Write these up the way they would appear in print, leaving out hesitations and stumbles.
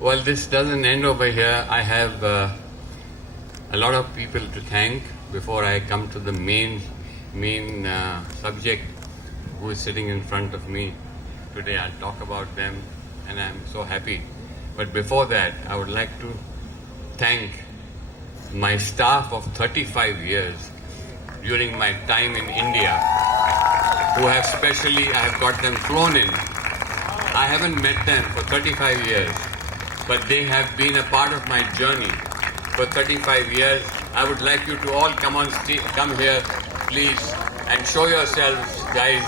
Well, this doesn't end over here. I have a lot of people to thank before I come to the main subject who is sitting in front of me today. I'll talk about them, and I'm so happy. But before that, I would like to thank my staff of 35 years during my time in India, who have I have got them flown in. I haven't met them for 35 years, but they have been a part of my journey for 35 years. I would like you to all come here, please, and show yourselves, guys.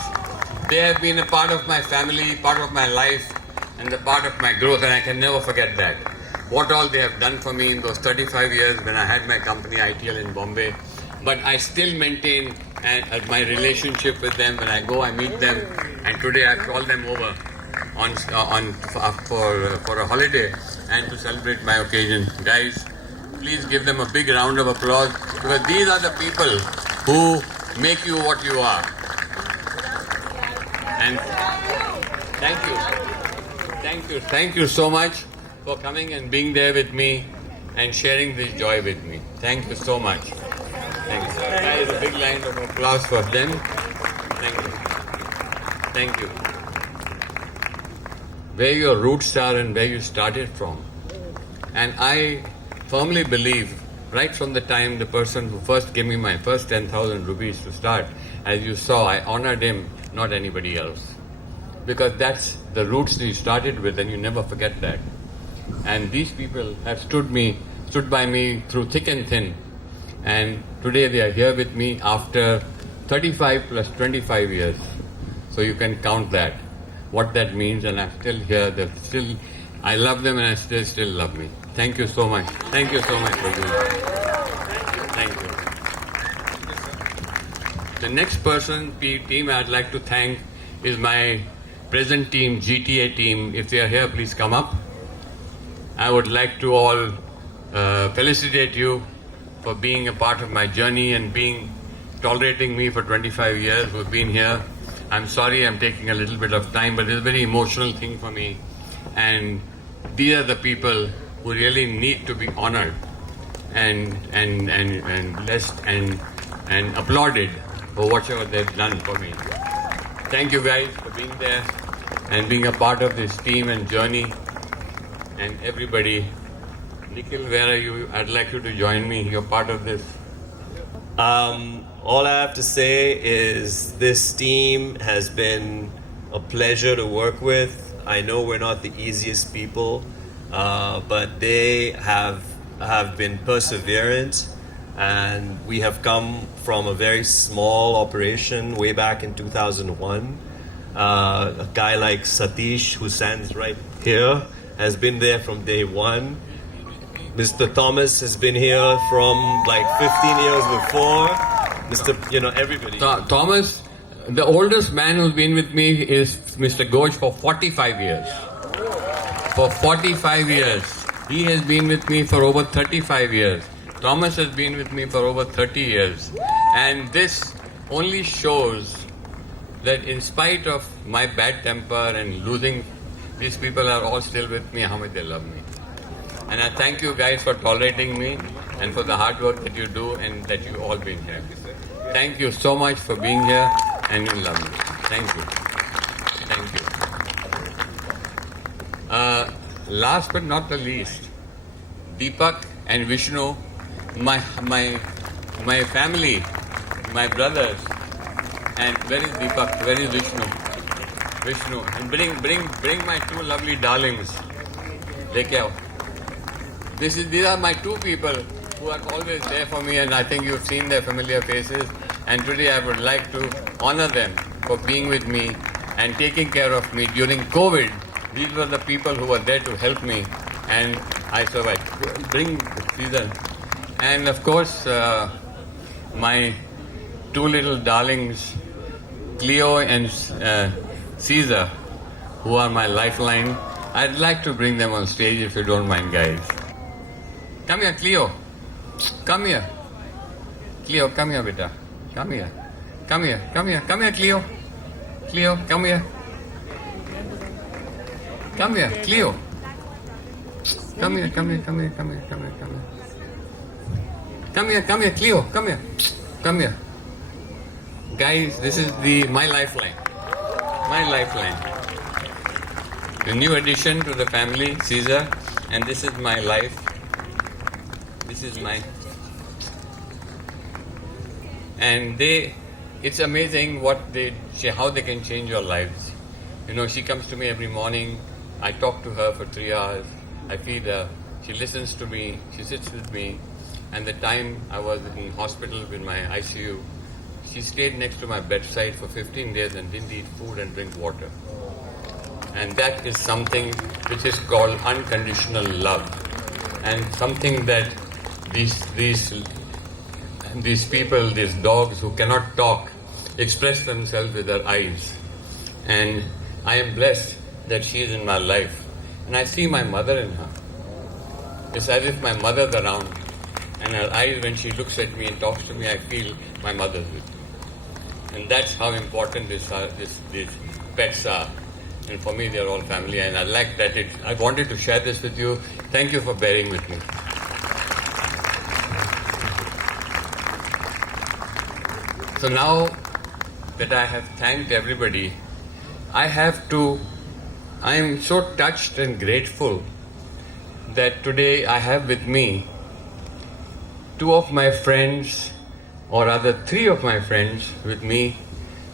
They have been a part of my family, part of my life, and a part of my growth, and I can never forget that. What all they have done for me in those 35 years when I had my company ITL in Bombay. But I still maintain my relationship with them. When I go, I meet them, and today I call them over for a holiday and to celebrate my occasion. Guys, please give them a big round of applause, because these are the people who make you what you are. And thank you so much for coming and being there with me and sharing this joy with me. Thank you so much. Thanks. Guys, a big round of applause for them. Thank you. Thank you. Where your roots are and where you started from. And I firmly believe, right from the time the person who first gave me my first 10,000 rupees to start, as you saw, I honored him, not anybody else. Because that's the roots that you started with, and you never forget that. And these people have stood by me through thick and thin. And today they are here with me after 35 plus 25 years. So you can count that, what that means, and I'm still here. I love them, and they still love me. Thank you so much. Thank you so much for doing that. Thank you. The next team I'd like to thank is my present team, GTA team. If they are here, please come up. I would like to all felicitate you for being a part of my journey and tolerating me for 25 years. We've been here. I'm sorry I'm taking a little bit of time, but it's a very emotional thing for me. And these are the people who really need to be honored and blessed and applauded for whatever they've done for me. Thank you guys for being there and being a part of this team and journey. And everybody, Nikhil, where are you? I'd like you to join me. You're part of this. All I have to say is this team has been a pleasure to work with. I know we're not the easiest people, but they have been perseverant, and we have come from a very small operation way back in 2001. A guy like Satish, who stands right here, has been there from day one. Mr. Thomas has been here from like 15 years before. Everybody. Thomas, the oldest man who's been with me is Mr. Ghosh for 45 years. For 45 years. He has been with me for over 35 years. Thomas has been with me for over 30 years. And this only shows that in spite of my bad temper and losing, these people are all still with me, how much they love me. And I thank you guys for tolerating me and for the hard work that you do and that you all been here. Thank you so much for being here, and you love me. Thank you. Thank you. Last but not the least, Deepak and Vishnu, my family, my brothers. And where is Deepak? Where is Vishnu? Vishnu. And bring my two lovely darlings. Dekhe aao. These are my two people who are always there for me, and I think you've seen their familiar faces. And today I would like to honor them for being with me and taking care of me during COVID. These were the people who were there to help me, and I survived. Bring Caesar. And of course, my two little darlings, Cleo and Caesar, who are my lifeline. I'd like to bring them on stage if you don't mind, guys. Come here, Cleo. Come here. Cleo, come here, beta. Come here. Come here. Come here. Come here, Cleo. Cleo, come here. Come here, Cleo. Come here, come here, come here, come here, come here, come here. Come here, come here, Cleo, come here. Come here. Guys, this is my lifeline. My lifeline. The new addition to the family, Caesar, and this is my life. This is my... And it's amazing how they can change your lives. You know, she comes to me every morning. I talk to her for 3 hours. I feed her. She listens to me. She sits with me. And the time I was in hospital with my ICU, she stayed next to my bedside for 15 days and didn't eat food and drink water. And that is something which is called unconditional love. And something that these people, these dogs who cannot talk, express themselves with their eyes. And I am blessed that she is in my life. And I see my mother in her. It's as if my mother's around. And her eyes, when she looks at me and talks to me, I feel my mother's with me. And that's how important these pets are. And for me, they're all family. And I like that I wanted to share this with you. Thank you for bearing with me. So now that I have thanked everybody, I am so touched and grateful that today I have with me 2 of my friends, or rather 3 of my friends with me,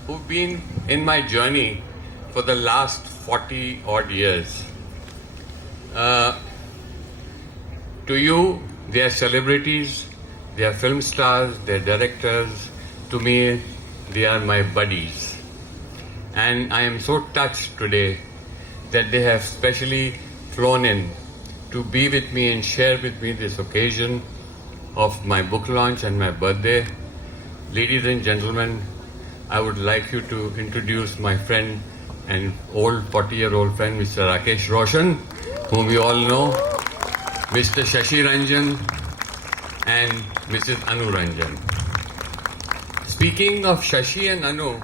who've been in my journey for the last 40 odd years. To you, they are celebrities, they are film stars, they are directors. To me, they are my buddies. And I am so touched today that they have specially flown in to be with me and share with me this occasion of my book launch and my birthday. Ladies and gentlemen, I would like you to introduce my friend and old 40-year-old friend, Mr. Rakesh Roshan, whom you all know, Mr. Shashi Ranjan, and Mrs. Anu Ranjan. Speaking of Shashi and Anu,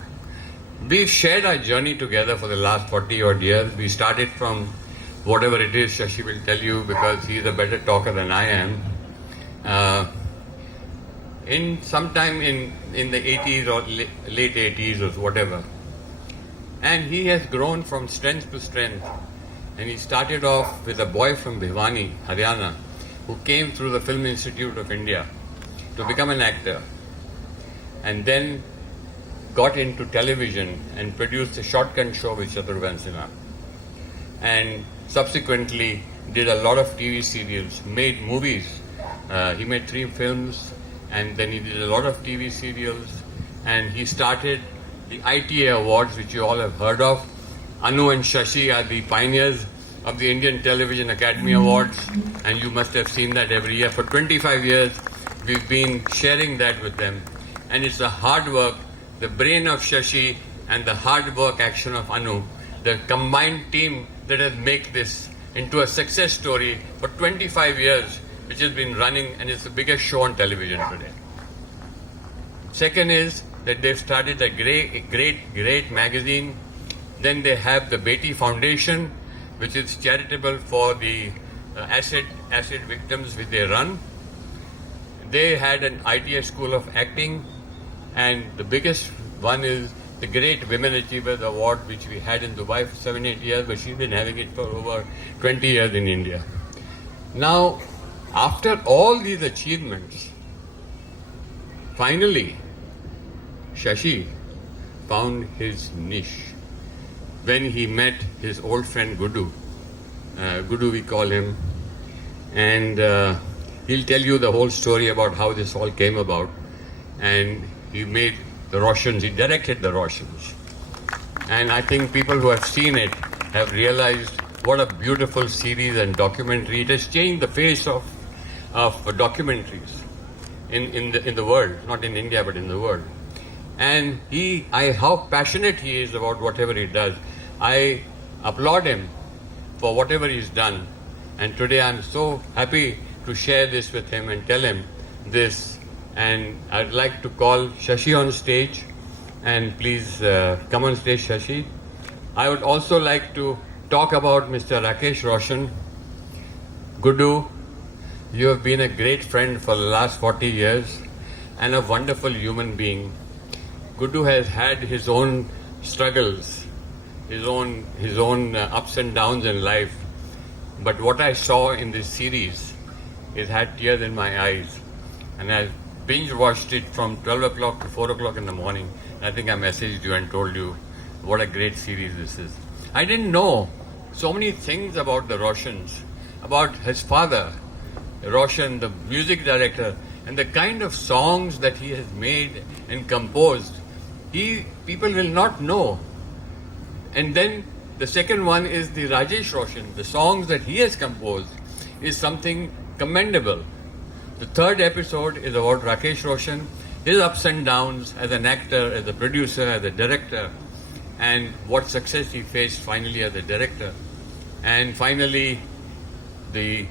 we've shared our journey together for the last 40 odd years. We started from whatever it is, Shashi will tell you because he's a better talker than I am. In sometime in the 80s or late 80s or whatever. And he has grown from strength to strength. And he started off with a boy from Bhiwani, Haryana, who came through the Film Institute of India to become an actor. And then got into television and produced a shotgun show with Shatrughan Sinha. And subsequently did a lot of TV serials, made movies. He made 3 films, and then he did a lot of TV serials. And he started the ITA Awards, which you all have heard of. Anu and Shashi are the pioneers of the Indian Television Academy Awards, and you must have seen that every year. For 25 years, we've been sharing that with them. And it's the hard work, the brain of Shashi and the hard work action of Anu, the combined team that has made this into a success story for 25 years, which has been running and is the biggest show on television today. Second is that they've started a great magazine. Then they have the Beti Foundation, which is charitable for the acid victims which they run. They had an ITA School of Acting, and the biggest one is the Great Women Achievers Award, which we had in Dubai for 7-8 years, but she's been having it for over 20 years in India. Now, after all these achievements, finally, Shashi found his niche when he met his old friend Gudu. Gudu, we call him, and he'll tell you the whole story about how this all came about. And he made the Roshans, he directed the Roshans. And I think people who have seen it have realized what a beautiful series and documentary. It has changed the face of documentaries in the world, not in India but in the world. And how passionate he is about whatever he does. I applaud him for whatever he's done. And today I'm so happy to share this with him and tell him this. And I'd like to call Shashi on stage. And please come on stage, Shashi. I would also like to talk about Mr. Rakesh Roshan. Gudu, you have been a great friend for the last 40 years and a wonderful human being. Gudu has had his own struggles, his own ups and downs in life. But what I saw in this series, it had tears in my eyes. And I binge watched it from 12 o'clock to 4 o'clock in the morning. I think I messaged you and told you what a great series this is. I didn't know so many things about the Roshans, about his father, Roshan, the music director, and the kind of songs that he has made and composed. People will not know. And then the second one is the Rajesh Roshan. The songs that he has composed is something commendable. The third episode is about Rakesh Roshan, his ups and downs as an actor, as a producer, as a director, and what success he faced finally as a director. And finally, the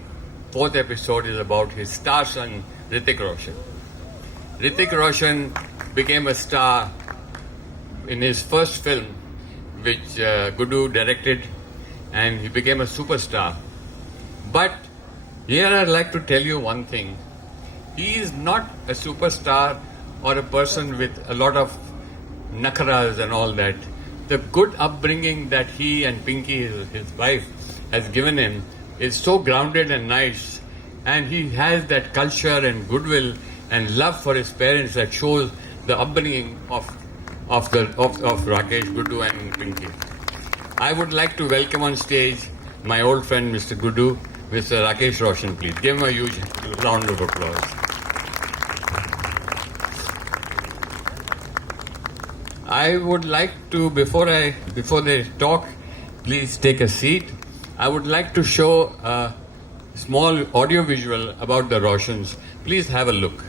fourth episode is about his star son, Hrithik Roshan. Hrithik Roshan became a star in his first film, which Gudu directed, and he became a superstar. But here I'd like to tell you one thing. He is not a superstar or a person with a lot of nakharas and all that. The good upbringing that he and Pinky, his wife, has given him is so grounded and nice, and he has that culture and goodwill and love for his parents that shows the upbringing of Rakesh, Gudu and Pinky. I would like to welcome on stage my old friend Mr. Gudu, Mr. Rakesh Roshan, please. Give him a huge round of applause. I would like to, before they talk, please take a seat. I would like to show a small audio visual about the Roshans. Please have a look.